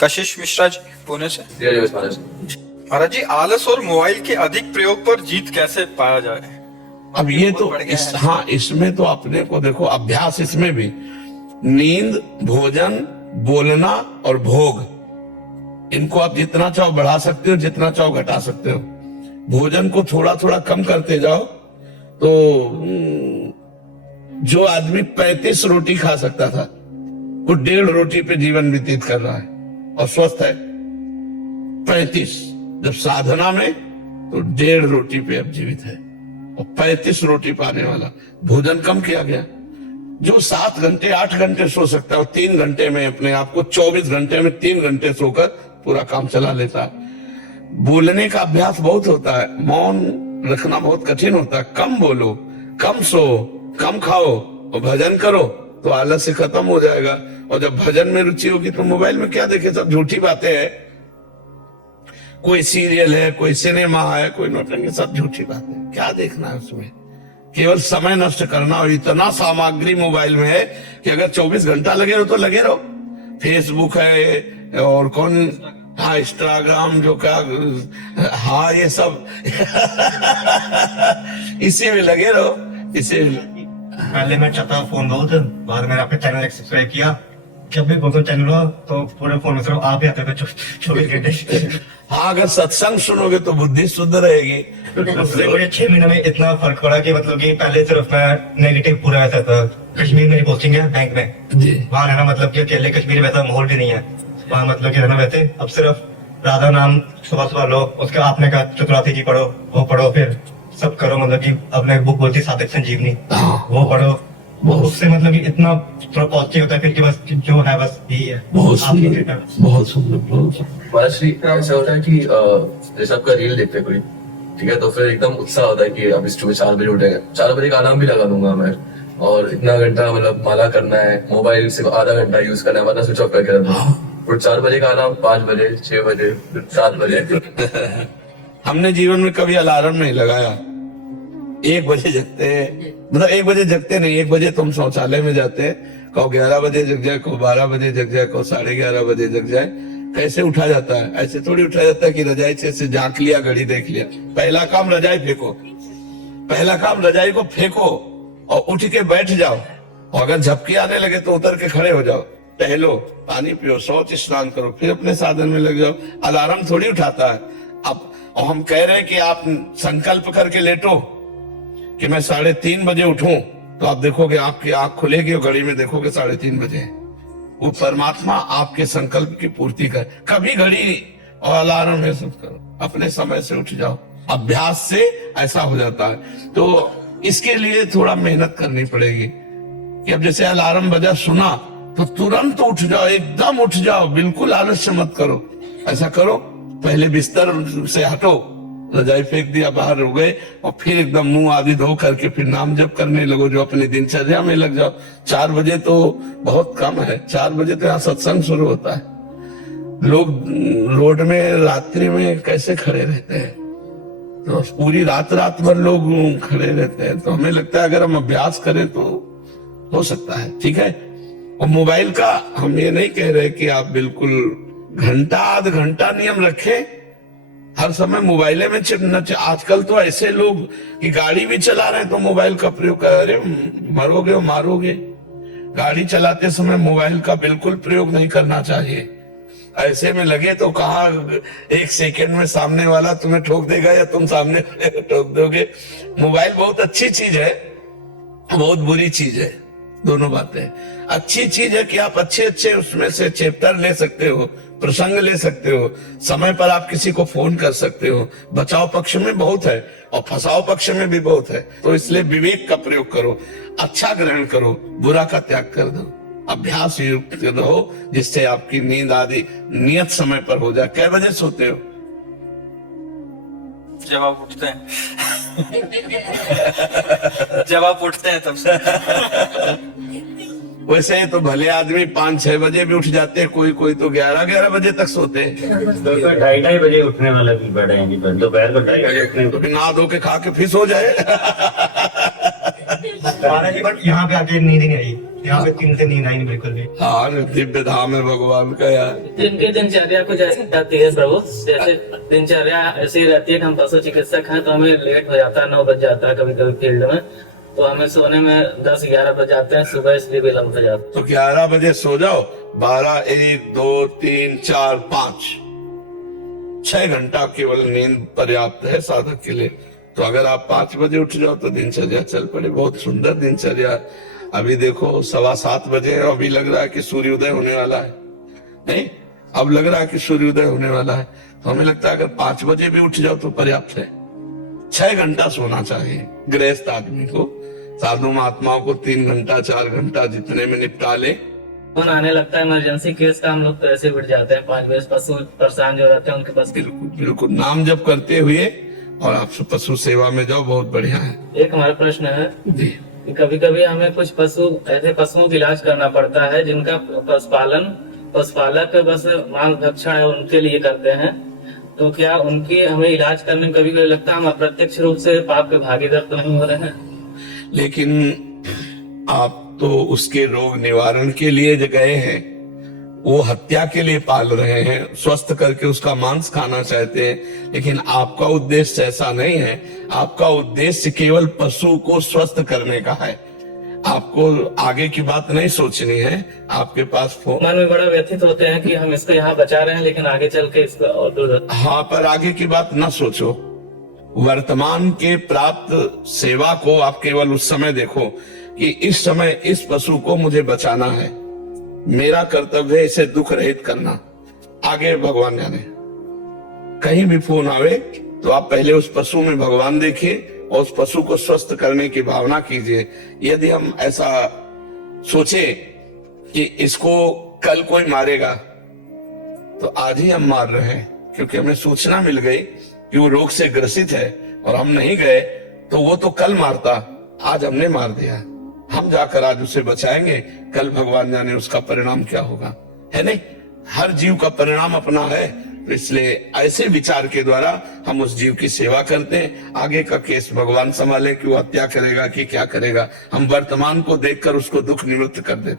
कशिश मिश्रा जी, पुणे से। महाराज जी, आलस और मोबाइल के अधिक प्रयोग पर जीत कैसे पाया जाए? अब ये तो हाँ, इसमें तो अपने को देखो, अभ्यास इसमें भी नींद, भोजन, बोलना और भोग, इनको आप जितना चाहो बढ़ा सकते हो, जितना चाहो घटा सकते हो। भोजन को थोड़ा थोड़ा कम करते जाओ तो जो आदमी 35 रोटी खा सकता था वो 1.5 रोटी पे जीवन व्यतीत कर रहा है और स्वस्थ है। 35 जब साधना में तो 1.5 रोटी पे अब जीवित है और 35 रोटी पाने वाला। भोजन कम किया गया। जो 7 घंटे 8 घंटे सो सकता है और 3 घंटे में अपने आप को 24 घंटे में 3 घंटे सोकर पूरा काम चला लेता है। बोलने का अभ्यास बहुत होता है, मौन रखना बहुत कठिन होता है। कम बोलो, कम सो, कम खाओ और भजन करो तो आलस्य खत्म हो जाएगा। और जब भजन में रुचि होगी तो मोबाइल में क्या देखे, सब झूठी बातें हैं। कोई सीरियल है, कोई सिनेमा है, कोई नौटंकी, सब झूठी बातें। क्या देखना है उसमें? केवल समय नष्ट करना। और इतना सामग्री मोबाइल में है कि अगर 24 घंटा लगे रहो तो लगे रहो। फेसबुक है और कौन, हाँ इंस्टाग्राम, जो क्या, हाँ ये सब इसी में लगे रहो। इसी पहले मैं चाहता फोन बहुत, बाद में आपका चैनल सब्सक्राइब किया। जब भी बहुत चैनल हुआ तो पूरे फोन में सिर्फ आप ही आते थे 24 घंटे। हाँ, अगर सत्संग सुनोगे तो बुद्धि शुद्ध रहेगी। मुझे 6 महीने में इतना फर्क पड़ा कि मतलब कि पहले सिर्फ मैं नेगेटिव पूरा रहता था। कश्मीर मेरी पोस्टिंग है बैंक में, वहाँ रहना मतलब कि अकेले कश्मीर वैसा माहौल भी नहीं है वहाँ, मतलब कि रहना वैसे। अब सिर्फ राधा नाम सुबह सुबह लो, उसके आपने कहा चतुरार्थी जी पढ़ो, वो पढ़ो, फिर सब करो। मतलब कि अपने बुक बोलती साधक संजीवनी, वो पढ़ो। वो उससे मतलब कि इतना थोड़ा पॉजिटिव होता है फिर कि बस जो है बस यही है। बहुत सुंदर, बहुत सुंदर। महाराष्ट्री ऐसा होता है कि जैसे आपका रील देखते कोई, ठीक है, तो फिर एकदम उत्साह होता है कि अब इस सुबह 4 बजे उठेंगे, 4 बजे का अलार्म भी लगा दूंगा मैं, और इतना घंटा मतलब माला करना है, मोबाइल सिर्फ आधा घंटा यूज करना है, वरना स्विच ऑफ करके रखना है। फिर 4 बजे का अलार्म 5 बजे, 6 बजे, 7 बजे। हमने जीवन में कभी अलार्म नहीं लगाया। 1 बजे जगते हैं, मतलब 1 बजे जगते नहीं, 1 बजे तुम शौचालय में जाते हैं, कहो 11 बजे जग जाए, कहो 12 बजे जग जाए, कहो 11:30 बजे जग जाए। कैसे उठा जाता है? ऐसे थोड़ी उठा जाता है कि रजाई से झांक लिया, घड़ी देख लिया। पहला काम रजाई फेंको, पहला काम रजाई को फेंको और उठ के बैठ जाओ। और अगर झपकी आने लगे तो उतर के खड़े हो जाओ, टहलो, पानी पियो, शौच स्नान करो, फिर अपने साधन में लग जाओ। अलार्म थोड़ी उठाता है। अब हम कह रहे हैं कि आप संकल्प करके लेटो कि मैं 3:30 बजे उठूं, तो आप देखोगे आपकी आंख खुलेगी और घड़ी में देखोगे 3:30 बजे। वो परमात्मा आपके संकल्प की पूर्ति कर। कभी घड़ी और अलार्म में सब करो, अपने समय से उठ जाओ। अभ्यास से ऐसा हो जाता है। तो इसके लिए थोड़ा मेहनत करनी पड़ेगी कि अब जैसे अलार्म बजा, सुना तो तुरंत उठ जाओ, एकदम उठ जाओ, बिल्कुल आलस्य मत करो। ऐसा करो, पहले बिस्तर से हटो, रजाई फेंक दिया, बाहर हो गए और फिर एकदम मुंह आदि धो करके फिर नाम जप करने लगो, जो अपनी दिनचर्या में लग जाओ। 4 बजे तो बहुत कम है, 4 बजे तो यहाँ सत्संग शुरू होता है। लोग रोड में रात्रि में कैसे खड़े रहते हैं, तो पूरी रात भर लोग खड़े रहते हैं। तो हमें लगता है अगर हम अभ्यास करें तो हो सकता है। ठीक है। और मोबाइल का हम ये नहीं कह रहे कि आप बिल्कुल घंटा आध घंटा नियम रखें, हर समय मोबाइल में चिपना। आजकल तो ऐसे लोग कि गाड़ी भी चला रहे हैं तो मोबाइल का प्रयोग कर रहे, मरोगे और मारोगे। गाड़ी चलाते समय मोबाइल का बिल्कुल प्रयोग नहीं करना चाहिए। ऐसे में लगे तो कहा 1 सेकंड में सामने वाला तुम्हें ठोक देगा या तुम सामने ठोक दोगे। मोबाइल बहुत अच्छी चीज है, बहुत बुरी चीज है, दोनों बातें। अच्छी चीज है कि आप अच्छे अच्छे उसमें से चैप्टर ले सकते हो, प्रसंग ले सकते हो, समय पर आप किसी को फोन कर सकते हो। बचाव पक्ष में बहुत है और फंसाव पक्ष में भी बहुत है। तो इसलिए विवेक का प्रयोग करो, अच्छा ग्रहण करो, बुरा का त्याग कर दो, अभ्यास युक्त रहो, जिससे आपकी नींद आदि नियत समय पर हो जाए। कै बजे सोते हो? जब आप उठते हैं। जब आप उठते हैं तब से। वैसे तो भले आदमी 5-6 बजे भी उठ जाते हैं, कोई तो 11-11 बजे तक सोते हैं। तो 2:30 बजे उठने वाला भी बड़ा है, दोपहर को 2:30 बजे उठने। तो नहा धो के खा के फिर सो जाए। महाराज जी, बट यहाँ पे आके नींद नहीं आई। यहाँ पे 3 से नींद आई नहीं बिल्कुल भी। हाँ, दिव्य धाम है भगवान का यार। जिनकी दिनचर्या कुछ ऐसी रहती है प्रभु, जैसे दिनचर्या ऐसी रहती है कि हम पशु चिकित्सक हैं तो हमें लेट हो जाता है, 9 बज जाता है कभी कभी फील्ड में, तो हमें सोने में 10-11 बज जाते हैं, सुबह इसलिए विलम्ब हो जाता है। तो 11 बजे सो जाओ, 12, 1, 2, 3, 4, 5, 6 घंटा केवल नींद पर्याप्त है साधक के लिए। तो अगर आप 5 बजे उठ जाओ तो दिनचर्या चल पड़े। बहुत सुंदर दिनचर्या। अभी देखो 7:15 बजे और अभी लग रहा है कि सूर्योदय होने वाला है। नहीं, अब लग रहा है कि सूर्योदय होने वाला है। तो हमें लगता है अगर 5 बजे भी उठ जाओ तो पर्याप्त है। 6 घंटा सोना चाहिए गृहस्थ आदमी को। साधु महात्माओं को 3 घंटा 4 घंटा जितने में निपटा ले। फोन आने लगता है इमरजेंसी केस का, हम लोग तो ऐसे उठ जाते हैं 5 बजे। पशु परेशान जो रहते हैं उनके पास। बिल्कुल बिल्कुल, नाम जप करते हुए और आप पशु सेवा में जाओ, बहुत बढ़िया है। एक हमारा प्रश्न है जी, कि कभी कभी हमें कुछ ऐसे पशुओं का इलाज करना पड़ता है जिनका पशुपालक बस मांस भक्षण है उनके लिए करते हैं, तो क्या उनकी हमें इलाज करने में कभी कभी लगता है हम अप्रत्यक्ष रूप से पाप के भागीदार तो नहीं हो रहे हैं? लेकिन आप तो उसके रोग निवारण के लिए जो गए हैं, वो हत्या के लिए पाल रहे हैं, स्वस्थ करके उसका मांस खाना चाहते हैं। लेकिन आपका उद्देश्य ऐसा नहीं है। आपका उद्देश्य केवल पशु को स्वस्थ करने का है। आपको आगे की बात नहीं सोचनी है। आपके पास फोन, मन में बड़ा व्यथित होते हैं कि हम इसको यहाँ बचा रहे हैं लेकिन आगे चल के इसको और दूर। हाँ, पर आगे की बात ना सोचो। वर्तमान के प्राप्त सेवा को आप केवल उस समय देखो कि इस समय इस पशु को मुझे बचाना है, मेरा कर्तव्य है इसे दुख रहित करना। आगे भगवान जाने। कहीं भी फोन आवे तो आप पहले उस पशु में भगवान देखिए और उस पशु को स्वस्थ करने की भावना कीजिए। यदि हम ऐसा सोचे कि इसको कल कोई मारेगा, तो आज ही हम मार रहे हैं, क्योंकि हमें सूचना मिल गई कि वो रोग से ग्रसित है और हम नहीं गए तो वो तो कल मारता, आज हमने मार दिया। हम जाकर आज उसे बचाएंगे, कल भगवान जाने उसका परिणाम क्या होगा, है नहीं? हर जीव का परिणाम अपना है। तो इसलिए ऐसे विचार के द्वारा हम उस जीव की सेवा करते हैं। आगे का केस भगवान संभाले कि वो हत्या करेगा कि क्या करेगा। हम वर्तमान को देखकर उसको दुख निवृत्त कर देते।